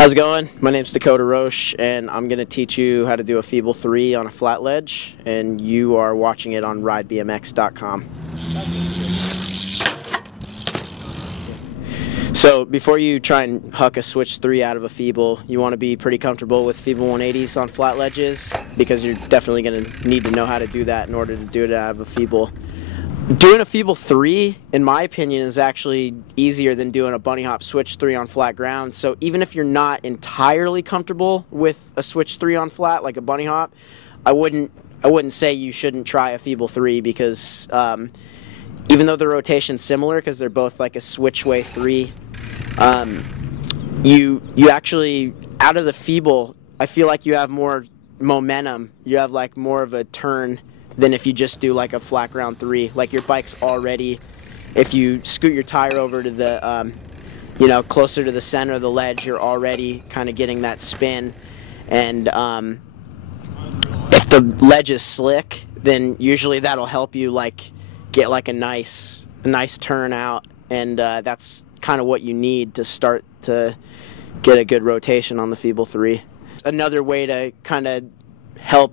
How's it going? My name's Dakota Roche, and I'm going to teach you how to do a Feeble 3 on a flat ledge, and you are watching it on ridebmx.com. So before you try and huck a switch 3 out of a Feeble, you want to be pretty comfortable with Feeble 180s on flat ledges, because you're definitely going to need to know how to do that in order to do it out of a Feeble. Doing a Feeble 3, in my opinion, is actually easier than doing a bunny hop switch 3 on flat ground. So even if you're not entirely comfortable with a switch 3 on flat, like a bunny hop, I wouldn't say you shouldn't try a Feeble 3, because even though the rotation's similar, because they're both like a switchway 3, you actually, out of the Feeble, I feel like you have more momentum. You have like more of a turn than if you just do like a flat ground 3. Like your bike's already, if you scoot your tire over to the, closer to the center of the ledge, you're already kind of getting that spin. And if the ledge is slick, then usually that'll help you like get like a nice turn out, and that's kind of what you need to start to get a good rotation on the Feeble 3. Another way to kind of help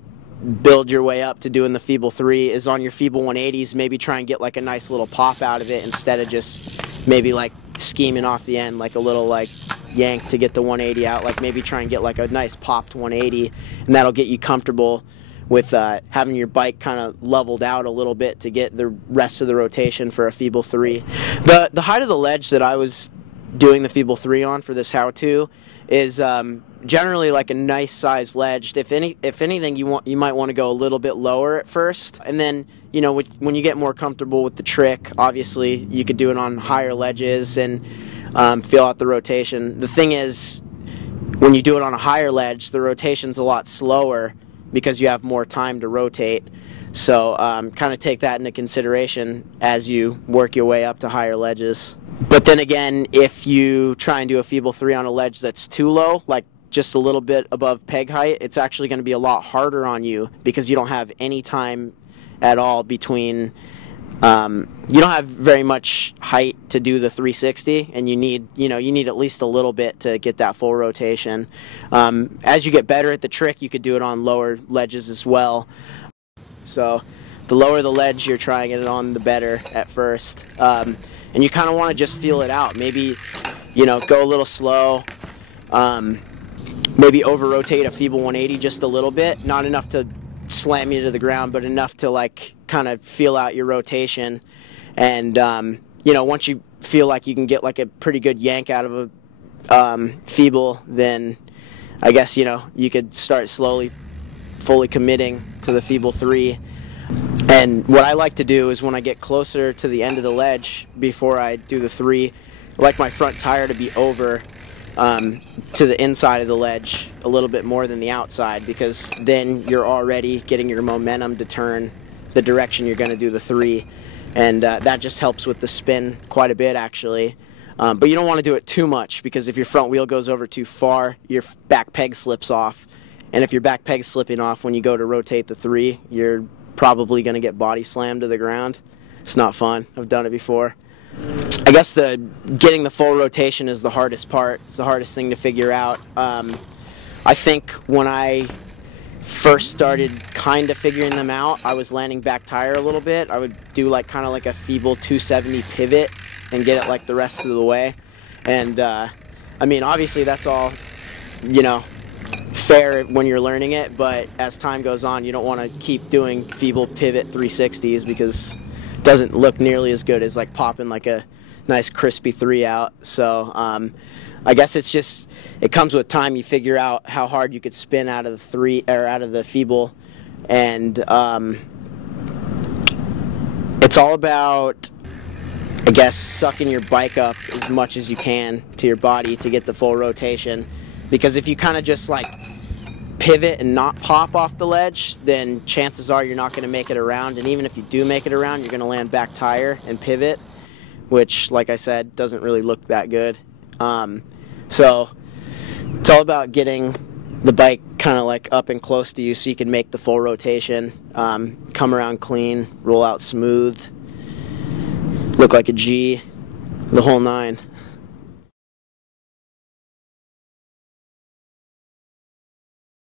build your way up to doing the Feeble 3 is on your Feeble 180s, maybe try and get like a nice little pop out of it instead of just maybe like scheming off the end, like a little like yank to get the 180 out. Like maybe try and get like a nice popped 180, and that'll get you comfortable with having your bike kind of leveled out a little bit to get the rest of the rotation for a Feeble 3. The height of the ledge that I was doing the Feeble 3 on for this how-to is generally like a nice sized ledge. If anything, you might want to go a little bit lower at first, and then when you get more comfortable with the trick, obviously you could do it on higher ledges and feel out the rotation. The thing is, when you do it on a higher ledge, the rotation's a lot slower because you have more time to rotate. So kind of take that into consideration as you work your way up to higher ledges. But then again, if you try and do a Feeble 3 on a ledge that's too low, like just a little bit above peg height, it's actually going to be a lot harder on you because you don't have any time at all between, you don't have very much height to do the 360, and you need at least a little bit to get that full rotation. As you get better at the trick, you could do it on lower ledges as well. So the lower the ledge you're trying it on, the better at first. And you kind of want to just feel it out. Maybe, go a little slow. Maybe over-rotate a Feeble 180 just a little bit. Not enough to slam you to the ground, but enough to like kind of feel out your rotation. And, once you feel like you can get like a pretty good yank out of a Feeble, then I guess, you could start slowly, fully committing to the Feeble 3. And what I like to do is when I get closer to the end of the ledge before I do the 3, I like my front tire to be over to the inside of the ledge a little bit more than the outside, because then you're already getting your momentum to turn the direction you're going to do the 3. And that just helps with the spin quite a bit, actually. But you don't want to do it too much, because if your front wheel goes over too far, your back peg slips off. And if your back peg's slipping off when you go to rotate the 3, you're probably going to get body slammed to the ground. It's not fun. I've done it before. I guess getting the full rotation is the hardest part. It's the hardest thing to figure out. I think when I first started kind of figuring them out, I was landing back tire a little bit. I would do like kind of like a Feeble 270 pivot and get it like the rest of the way. And I mean, obviously that's all, fair when you're learning it, but as time goes on, you don't want to keep doing Feeble pivot 360s, because it doesn't look nearly as good as like popping like a nice crispy 3 out. So I guess it comes with time. You figure out how hard you could spin out of the 3 or out of the Feeble, and it's all about, I guess, sucking your bike up as much as you can to your body to get the full rotation. Because if you kind of just like pivot and not pop off the ledge, then chances are you're not going to make it around. And even if you do make it around, you're going to land back tire and pivot, which, like I said, doesn't really look that good. So it's all about getting the bike kind of like up and close to you so you can make the full rotation, come around clean, roll out smooth, look like a G, the whole 9.